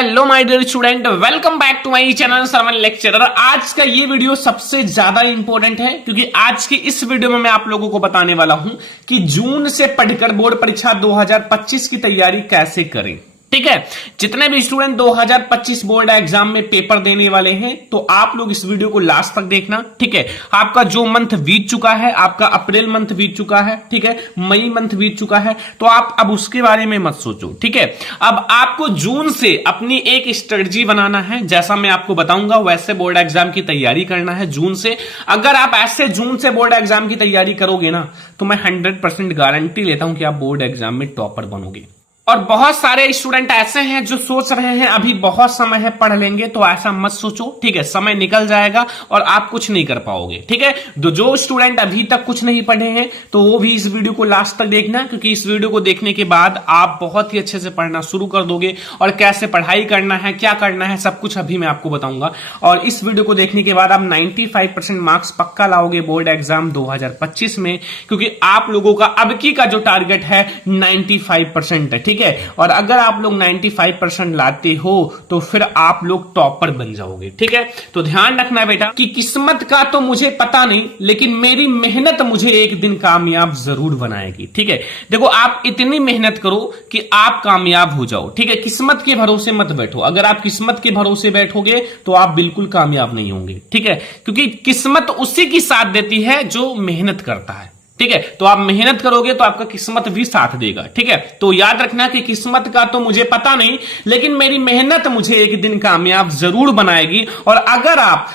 Hello my dear student, welcome back to my channel Sarvan lecturer. आज का ये video सबसे ज्यादा इंपॉर्टेंट है क्योंकि आज की इस वीडियो में मैं आप लोगों को बताने वाला हूं कि जून से पढ़कर बोर्ड परीक्षा 2025 की तैयारी कैसे करें। ठीक है, जितने भी स्टूडेंट 2025 बोर्ड एग्जाम में पेपर देने वाले हैं तो आप लोग इस वीडियो को लास्ट तक देखना। ठीक है, आपका जो मंथ बीत चुका है, आपका अप्रैल मंथ बीत चुका है, ठीक है, मई मंथ बीत चुका है, तो आप अब उसके बारे में मत सोचो। ठीक है, अब आपको जून से अपनी एक स्ट्रेटजी बनाना है। जैसा मैं आपको बताऊंगा वैसे बोर्ड एग्जाम की तैयारी करना है जून से। अगर आप ऐसे जून से बोर्ड एग्जाम की तैयारी करोगे ना तो मैं 100% गारंटी लेता हूं कि आप बोर्ड एग्जाम में टॉपर बनोगे। और बहुत सारे स्टूडेंट ऐसे हैं जो सोच रहे हैं अभी बहुत समय है, पढ़ लेंगे, तो ऐसा मत सोचो। ठीक है, समय निकल जाएगा और आप कुछ नहीं कर पाओगे। ठीक है, तो जो स्टूडेंट अभी तक कुछ नहीं पढ़े हैं तो वो भी इस वीडियो को लास्ट तक देखना, क्योंकि इस वीडियो को देखने के बाद आप बहुत ही अच्छे से पढ़ना शुरू कर दोगे और कैसे पढ़ाई करना है, क्या करना है, सब कुछ अभी मैं आपको बताऊंगा। और इस वीडियो को देखने के बाद आप 95% मार्क्स पक्का लाओगे बोर्ड एग्जाम 2025 में, क्योंकि आप लोगों का अब की का जो टारगेट है 95% है। ठीक है, और अगर आप लोग 95% लाते हो तो फिर आप लोग टॉपर बन जाओगे। ठीक है, तो ध्यान रखना बेटा कि किस्मत का तो मुझे पता नहीं, लेकिन मेरी मेहनत मुझे एक दिन कामयाब जरूर बनाएगी। ठीक है, देखो आप इतनी मेहनत करो कि आप कामयाब हो जाओ। ठीक है, किस्मत के भरोसे मत बैठो। अगर आप किस्मत के भरोसे बैठोगे तो आप बिल्कुल कामयाब नहीं होंगे। ठीक है, क्योंकि किस्मत उसी की साथ देती है जो मेहनत करता है। ठीक है, तो आप मेहनत करोगे तो आपका किस्मत भी साथ देगा। ठीक है, तो याद रखना कि किस्मत का तो मुझे पता नहीं, लेकिन मेरी मेहनत मुझे एक दिन कामयाब जरूर बनाएगी। और अगर आप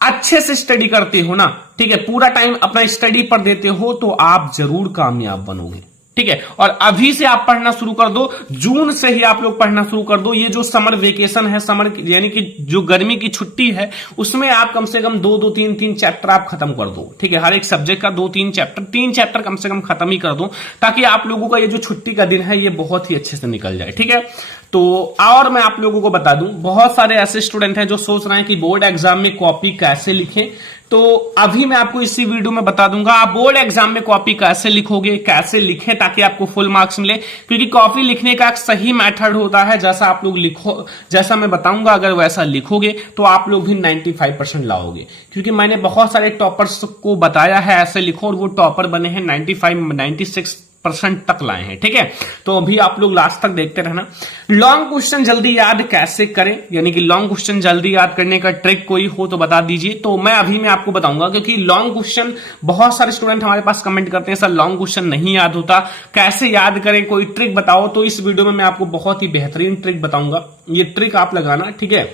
अच्छे से स्टडी करते हो ना, ठीक है, पूरा टाइम अपना स्टडी पर देते हो तो आप जरूर कामयाब बनोगे। ठीक है, और अभी से आप पढ़ना शुरू कर दो, जून से ही आप लोग पढ़ना शुरू कर दो। ये जो समर वेकेशन है, समर यानी कि जो गर्मी की छुट्टी है, उसमें आप कम से कम दो तीन चैप्टर आप खत्म कर दो। ठीक है, हर एक सब्जेक्ट का 2-3 चैप्टर, 3 चैप्टर कम से कम खत्म ही कर दो, ताकि आप लोगों का ये जो छुट्टी का दिन है ये बहुत ही अच्छे से निकल जाए। ठीक है, तो और मैं आप लोगों को बता दूं, बहुत सारे ऐसे स्टूडेंट हैं जो सोच रहे हैं कि बोर्ड एग्जाम में कॉपी कैसे लिखें, तो अभी मैं आपको इसी वीडियो में बता दूंगा आप बोर्ड एग्जाम में कॉपी कैसे लिखोगे, कैसे लिखें ताकि आपको फुल मार्क्स मिले। क्योंकि कॉपी लिखने का एक सही मेथड होता है, जैसा आप लोग लिखो, जैसा मैं बताऊंगा, अगर वैसा लिखोगे तो आप लोग भी 95% लाओगे। क्योंकि मैंने बहुत सारे टॉपर्स को बताया है ऐसे लिखो, और वो टॉपर बने हैं, 96% तक लाए हैं। ठीक है, तो अभी आप लोग लास्ट तक देखते रहना। लॉन्ग क्वेश्चन जल्दी याद कैसे करें, यानी कि लॉन्ग क्वेश्चन जल्दी याद करने का ट्रिक कोई हो तो बता दीजिए। तो मैं आपको बताऊंगा, क्योंकि लॉन्ग क्वेश्चन बहुत सारे स्टूडेंट हमारे पास कमेंट करते हैं सर लॉन्ग क्वेश्चन नहीं याद होता, कैसे याद करें, कोई ट्रिक बताओ। तो इस वीडियो में मैं आपको बहुत ही बेहतरीन ट्रिक बताऊंगा, ये ट्रिक आप लगाना। ठीक है,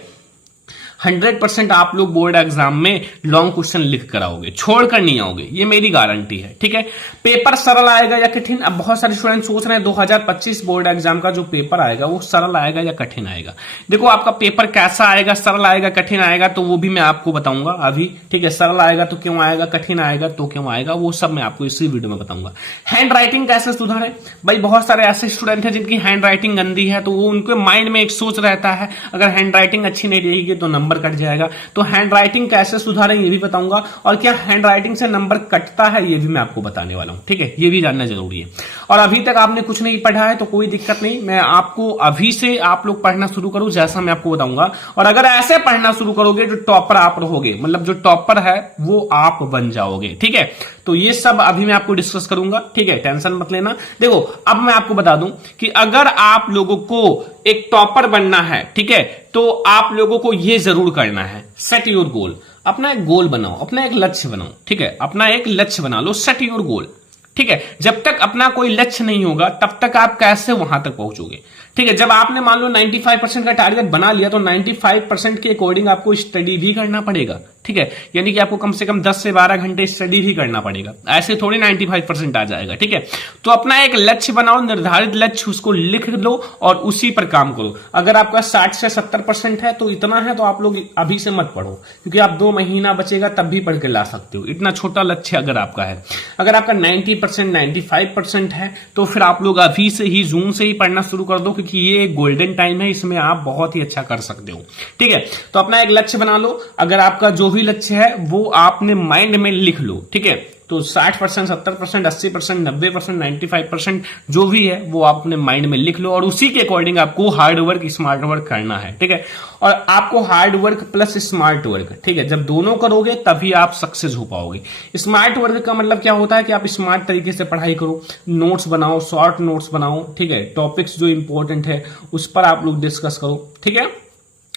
100% आप लोग बोर्ड एग्जाम में लॉन्ग क्वेश्चन लिख कर आओगे, छोड़कर नहीं आओगे, ये मेरी गारंटी है। ठीक है, पेपर सरल आएगा या कठिन, अब बहुत सारे स्टूडेंट सोच रहे हैं 2025 बोर्ड एग्जाम का जो पेपर आएगा वो सरल आएगा या कठिन आएगा। देखो आपका पेपर कैसा आएगा, सरल आएगा कठिन आएगा, तो वो भी मैं आपको बताऊंगा अभी। ठीक है, सरल आएगा तो क्यों आएगा, कठिन आएगा तो क्यों आएगा, वो सब मैं आपको इसी वीडियो में बताऊंगा। हैंड राइटिंग कैसे सुधारें, भाई बहुत सारे ऐसे स्टूडेंट हैं जिनकी हैंड राइटिंग गंदी है, तो वो उनके माइंड में एक सोच रहता है अगर हैंड राइटिंग अच्छी नहीं रहेगी तो नंबर कट जाएगा। तो हैंड राइटिंग कैसे सुधारें ये भी बताऊंगा, और क्या हैंड राइटिंग से नंबर कटता है ये भी मैं आपको बताने वाला हूं। ठीक है, ये भी जानना जरूरी है। और अभी तक आपने कुछ नहीं पढ़ा है तो कोई दिक्कत नहीं, मैं आपको अभी से आप लोग पढ़ना शुरू करो जैसा मैं आपको बताऊंगा। और अगर ऐसे पढ़ना शुरू करोगे जो टॉपर आप रहोगे, मतलब जो टॉपर है वो आप बन जाओगे। ठीक है, तो ये सब अभी मैं आपको डिस्कस करूंगा। ठीक है, टेंशन मत लेना। देखो अब मैं आपको बता दूं कि अगर आप लोगों को एक टॉपर बनना है, ठीक है, तो आप लोगों को ये जरूर करना है, सेट योर गोल। अपना एक गोल बनाओ, अपना एक लक्ष्य बनाओ। ठीक है, अपना एक लक्ष्य बना लो, सेट योर गोल। ठीक है, जब तक अपना कोई लक्ष्य नहीं होगा तब तक आप कैसे वहां तक पहुंचोगे। ठीक है, जब आपने मान लो 95% का टारगेट बना लिया तो 95% के अकॉर्डिंग आपको स्टडी भी करना पड़ेगा। ठीक है, यानी कि आपको कम से कम 10 से 12 घंटे स्टडी भी करना पड़ेगा, ऐसे थोड़ी 95% आ जाएगा। ठीक है, तो अपना एक लक्ष्य बनाओ, निर्धारित लक्ष्य, उसको लिख लो और उसी पर काम करो। अगर आपका 60 से 70% है तो इतना है तो आप लोग अभी से मत पढ़ो, क्योंकि आप 2 महीना बचेगा तब भी पढ़ के ला सकते हो, इतना छोटा लक्ष्य अगर आपका है। अगर आपका 90% 95% है तो फिर आप लोग अभी से ही जून से ही पढ़ना शुरू कर दो, क्योंकि ये गोल्डन टाइम है, इसमें आप बहुत ही अच्छा कर सकते हो। ठीक है, तो अपना एक लक्ष्य बना लो। अगर आपका जो भी लक्ष्य है वो आपने माइंड में लिख लो। ठीक है, तो 60%, 70%, 80%, 90%, 95% जो भी है वो आप अपने माइंड में लिख लो और उसी के अकॉर्डिंग आपको हार्ड वर्क स्मार्ट वर्क करना है, ठीक है। और आपको hard work plus smart work, ठीक है, जब दोनों करोगे तभी आप सक्सेस हो पाओगे। स्मार्ट वर्क का मतलब क्या होता है कि आप स्मार्ट तरीके से पढ़ाई करो, नोट्स बनाओ, शॉर्ट नोट्स बनाओ, ठीक है, टॉपिक्स जो इंपॉर्टेंट है उस पर आप लोग डिस्कस करो, ठीक है।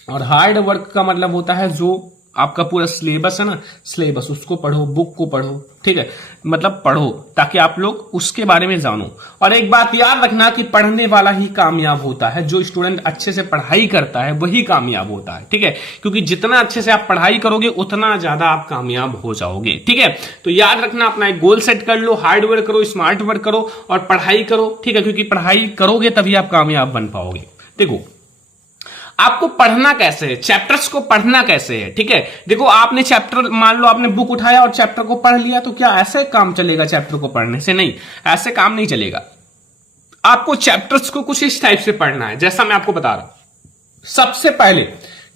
और हार्ड वर्क का मतलब होता है जो आपका पूरा सिलेबस है ना, सिलेबस उसको पढ़ो, बुक को पढ़ो, ठीक है, मतलब पढ़ो ताकि आप लोग उसके बारे में जानो। और एक बात याद रखना कि पढ़ने वाला ही कामयाब होता है, जो स्टूडेंट अच्छे से पढ़ाई करता है वही कामयाब होता है, ठीक है, क्योंकि जितना अच्छे से आप पढ़ाई करोगे उतना ज्यादा आप कामयाब हो जाओगे, ठीक है। तो याद रखना, अपना एक गोल सेट कर लो, हार्ड वर्क करो, स्मार्ट वर्क करो और पढ़ाई करो, ठीक है, क्योंकि पढ़ाई करोगे तभी आप कामयाब बन पाओगे। देखो आपको पढ़ना कैसे है, चैप्टर्स को पढ़ना कैसे है, ठीक है। देखो आपने चैप्टर, मान लो आपने बुक उठाया और चैप्टर को पढ़ लिया, तो क्या ऐसे काम चलेगा चैप्टर को पढ़ने से? नहीं, ऐसे काम नहीं चलेगा। आपको चैप्टर्स को कुछ इस टाइप से पढ़ना है, जैसा मैं आपको बता रहा हूं। सबसे पहले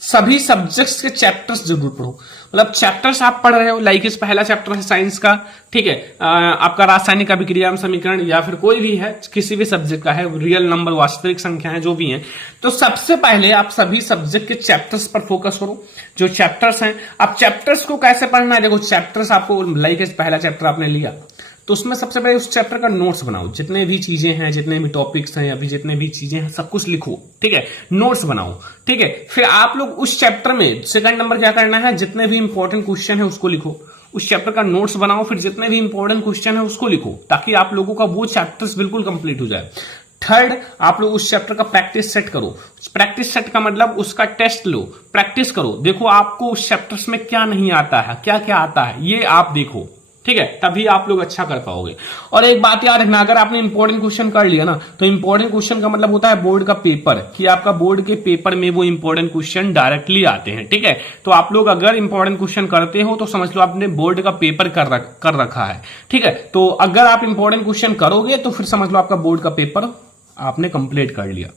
सभी सब्जेक्ट्स के चैप्टर्स जरूर पढ़ो, मतलब चैप्टर्स आप पढ़ रहे हो, लाइक इस पहला चैप्टर है साइंस का, ठीक है, आपका रासायनिक अभिक्रिया समीकरण या फिर कोई भी है, किसी भी सब्जेक्ट का है, रियल नंबर, वास्तविक संख्या है, जो भी है, तो सबसे पहले आप सभी सब्जेक्ट के चैप्टर्स पर फोकस करो, जो चैप्टर्स हैं। अब चैप्टर्स को कैसे पढ़ना है, देखो चैप्टर्स आपको, लाइक इस पहला चैप्टर आपने लिया तो उसमें सबसे पहले उस चैप्टर का नोट्स बनाओ, जितने भी चीजें हैं, जितने भी टॉपिक्स हैं, अभी जितने भी चीजें हैं सब कुछ लिखो, ठीक है, नोट्स बनाओ, ठीक है। फिर आप लोग उस चैप्टर में सेकंड नंबर क्या करना है, जितने भी इंपॉर्टेंट क्वेश्चन है उसको लिखो, उस चैप्टर का नोट्स बनाओ, फिर जितने भी इंपॉर्टेंट क्वेश्चन है उसको लिखो, ताकि आप लोगों का वो चैप्टर्स बिल्कुल कंप्लीट हो जाए। थर्ड, आप लोग उस चैप्टर का प्रैक्टिस सेट करो। प्रैक्टिस सेट का मतलब उसका टेस्ट लो, प्रैक्टिस करो, देखो आपको उस चैप्टर्स में क्या नहीं आता है, क्या क्या आता है, ये आप देखो, ठीक है, तभी आप लोग अच्छा कर पाओगे। और एक बात याद रखना, अगर आपने इंपॉर्टेंट क्वेश्चन कर लिया ना, तो इंपॉर्टेंट क्वेश्चन का मतलब होता है बोर्ड का पेपर, कि आपका बोर्ड के पेपर में वो इंपॉर्टेंट क्वेश्चन डायरेक्टली आते हैं, ठीक है। तो आप लोग अगर इंपॉर्टेंट क्वेश्चन करते हो तो समझ लो आपने बोर्ड का पेपर कर रखा है, ठीक है। तो अगर आप इंपॉर्टेंट क्वेश्चन करोगे तो फिर समझ लो आपका बोर्ड का पेपर आपने कंप्लीट कर लिया।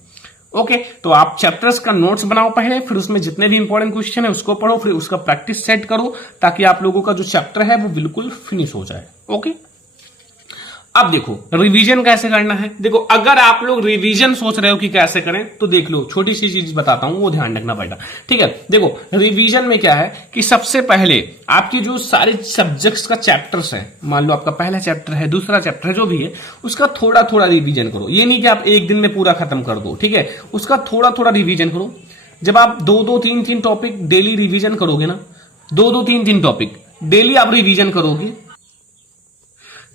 ओके, तो आप चैप्टर्स का नोट्स बनाओ पहले, फिर उसमें जितने भी इंपॉर्टेंट क्वेश्चन है उसको पढ़ो, फिर उसका प्रैक्टिस सेट करो, ताकि आप लोगों का जो चैप्टर है वो बिल्कुल फिनिश हो जाए। ओके, अब देखो रिवीजन कैसे करना है। देखो अगर आप लोग रिवीजन सोच रहे हो कि कैसे करें, तो देख लो, छोटी सी चीज बताता हूं, वो ध्यान रखना पड़ेगा, ठीक है। देखो रिवीजन में क्या है कि सबसे पहले आपकी जो सारे सब्जेक्ट्स का चैप्टर्स है, मान लो आपका पहला चैप्टर है, दूसरा चैप्टर है, जो भी है, उसका थोड़ा थोड़ा रिवीजन करो। ये नहीं कि आप एक दिन में पूरा खत्म कर दो, ठीक है, उसका थोड़ा थोड़ा रिवीजन करो। जब आप 2-2, 3-3 टॉपिक डेली रिवीजन करोगे ना, 2-2, 3-3 टॉपिक डेली आप रिवीजन करोगे,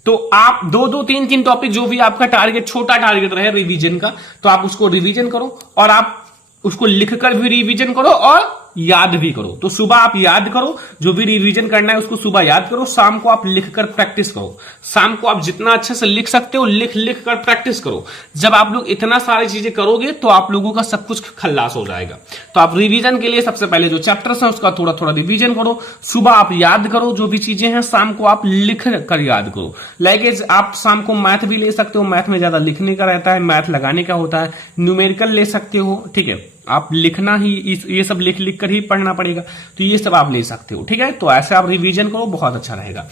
तो आप 2-2, 3-3 टॉपिक, जो भी आपका टारगेट, छोटा टारगेट रहे रिवीजन का, तो आप उसको रिवीजन करो और आप उसको लिखकर भी रिवीजन करो और याद भी करो। तो सुबह आप याद करो, जो भी रिवीजन करना है उसको सुबह याद करो, शाम को आप लिखकर प्रैक्टिस करो। शाम को आप जितना अच्छे से लिख सकते हो लिख कर प्रैक्टिस करो। जब आप लोग इतना सारी चीजें करोगे तो आप लोगों का सब कुछ खल्लास हो जाएगा। तो आप रिवीजन के लिए सबसे पहले जो चैप्टर्स हैं उसका थोड़ा थोड़ा रिवीजन करो, सुबह आप याद करो जो भी चीजें हैं, शाम को आप लिख कर याद करो। लाइक आप शाम को मैथ भी ले सकते हो, मैथ में ज्यादा लिखने का रहता है, मैथ लगाने का होता है। न्यूमेरिकल ले सकते हो, ठीक है, आप लिखना ही, ये सब लिख कर ही पढ़ना पड़ेगा, तो ये सब आप ले सकते हो, ठीक है। तो ऐसे आप रिवीजन करो, बहुत अच्छा रहेगा।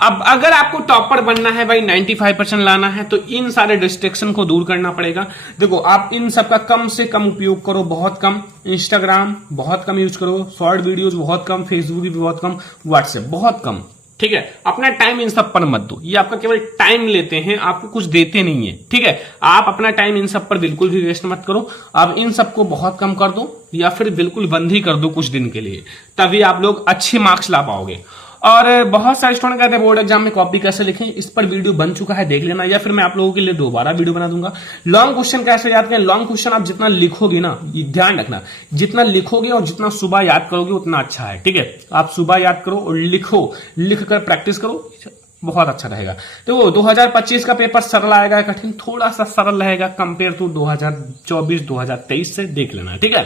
अब अगर आपको टॉपर बनना है भाई, 95% लाना है, तो इन सारे डिस्ट्रैक्शन को दूर करना पड़ेगा। देखो आप इन सब का कम से कम उपयोग करो, बहुत कम। इंस्टाग्राम बहुत कम यूज करो, शॉर्ट वीडियोस बहुत कम, फेसबुक भी बहुत कम, व्हाट्सएप बहुत कम, ठीक है। अपना टाइम इन सब पर मत दो, ये आपका केवल टाइम लेते हैं, आपको कुछ देते नहीं है, ठीक है। आप अपना टाइम इन सब पर बिल्कुल भी वेस्ट मत करो। आप इन सब को बहुत कम कर दो या फिर बिल्कुल बंद ही कर दो कुछ दिन के लिए, तभी आप लोग अच्छे मार्क्स ला पाओगे। और बहुत सारे स्टूडेंट कहते हैं बोर्ड एग्जाम में कॉपी कैसे लिखें, इस पर वीडियो बन चुका है, देख लेना, या फिर मैं आप लोगों के लिए दोबारा वीडियो बना दूंगा। लॉन्ग क्वेश्चन कैसे याद करें, लॉन्ग क्वेश्चन आप जितना लिखोगे ना, ध्यान रखना, जितना लिखोगे और जितना सुबह याद करोगे उतना अच्छा है, ठीक है। आप सुबह याद करो और लिखो, लिख कर प्रैक्टिस करो, बहुत अच्छा रहेगा। तो 2025 का पेपर सरल आएगा, कठिन थोड़ा सा सरल रहेगा कंपेयर टू 2024-2023 से, देख लेना, ठीक है।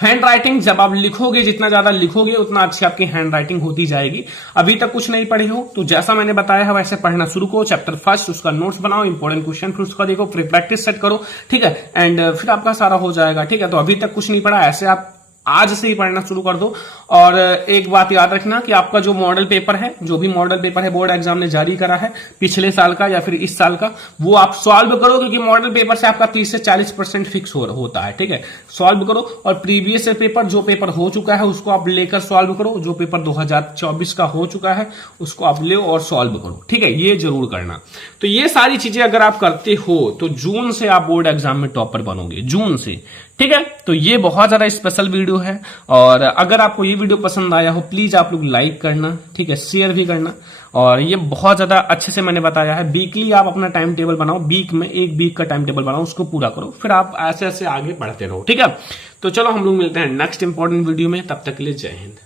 हैंड राइटिंग, जब आप लिखोगे, जितना ज्यादा लिखोगे उतना अच्छी आपकी हैंड राइटिंग होती जाएगी। अभी तक कुछ नहीं पढ़े हो तो जैसा मैंने बताया है वैसे पढ़ना शुरू करो। चैप्टर फर्स्ट उसका नोट्स बनाओ, इंपॉर्टेंट क्वेश्चन फिर उसका देखो, फिर प्रैक्टिस सेट करो, ठीक है, एंड फिर आपका सारा हो जाएगा, ठीक है। तो अभी तक कुछ नहीं पढ़ा, ऐसे आप आज से ही पढ़ना शुरू कर दो। और एक बात याद रखना कि आपका जो मॉडल पेपर है, जो भी मॉडल पेपर है बोर्ड एग्जाम ने जारी करा है पिछले साल का या फिर इस साल का, वो आप सॉल्व करो, क्योंकि मॉडल पेपर से आपका 30 से 40% फिक्स होता है। ठीक है, सॉल्व करो। और प्रीवियस पेपर, जो पेपर हो चुका है उसको आप लेकर सॉल्व करो, जो पेपर 2024 का हो चुका है उसको आप ले और सॉल्व करो। ठीक है, ये जरूर करना। तो ये सारी चीजें अगर आप करते हो तो जून से आप बोर्ड एग्जाम में टॉपर बनोगे, जून से। ठीक है, तो ये बहुत ज्यादा स्पेशल वीडियो है। और अगर आपको ये वीडियो पसंद आया हो प्लीज आप लोग लाइक करना, ठीक है, शेयर भी करना। और ये बहुत ज्यादा अच्छे से मैंने बताया है। वीकली आप अपना टाइम टेबल बनाओ, वीक में 1 वीक का टाइम टेबल बनाओ, उसको पूरा करो, फिर आप ऐसे ऐसे आगे बढ़ते रहो। ठीक है, तो चलो हम लोग मिलते हैं नेक्स्ट इंपॉर्टेंट वीडियो में, तब तक के लिए जय हिंद।